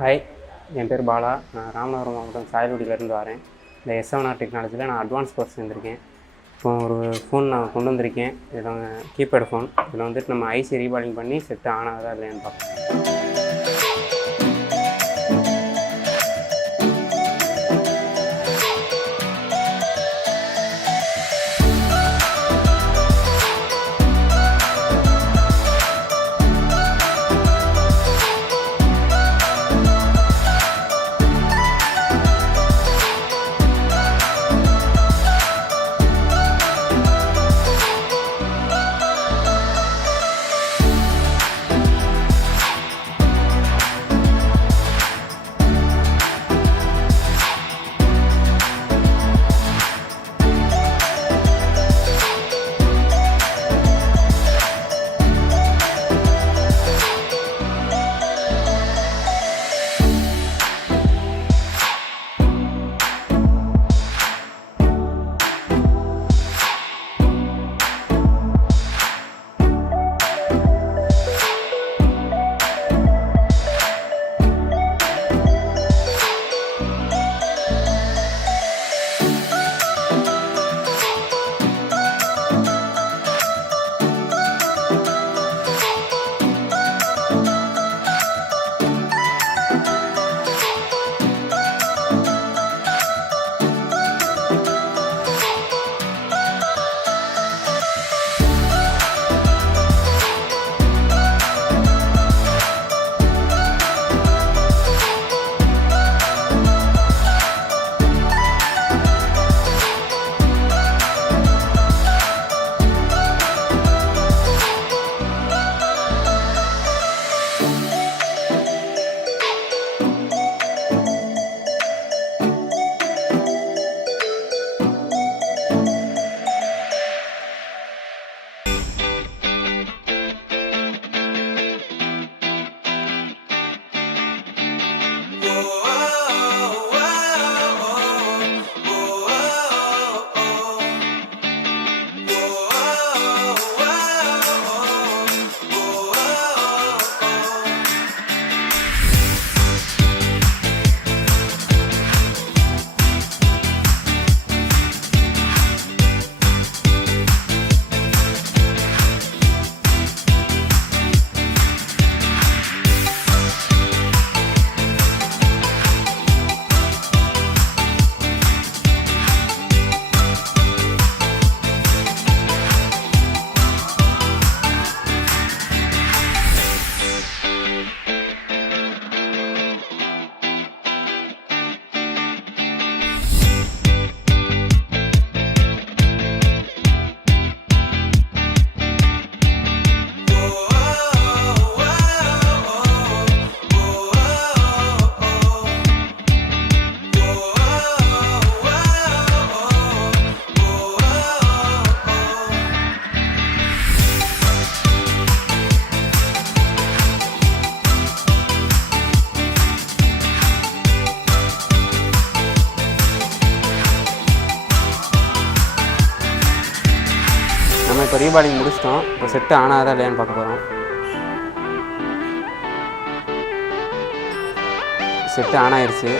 Hi, என் பேர் பாலா. நான் ராமநாதபுரம் மாவட்டம் சாயல்குடியிலேருந்து வரேன். இந்த S7R டெக்னாலஜியில் நான் அட்வான்ஸ் கோர்ஸ் சேர்ந்துருக்கேன். இப்போ ஒரு ஃபோன் நான் கொண்டு வந்திருக்கேன். இதில் கீபேட் ஃபோன். இதில் வந்துட்டு நம்ம ஐசி ரீபாலிங் பண்ணி செட்டு ஆன் ஆகுதா இல்லையான்னு பார்ப்போம். நம்ம இப்போ ரீபாலிங் முடிச்சிட்டோம். இப்போ செட்டு ஆன் ஆகுதா இல்லையான்னு பார்க்க போகிறோம். செட்டு ஆன் ஆயிடுச்சு.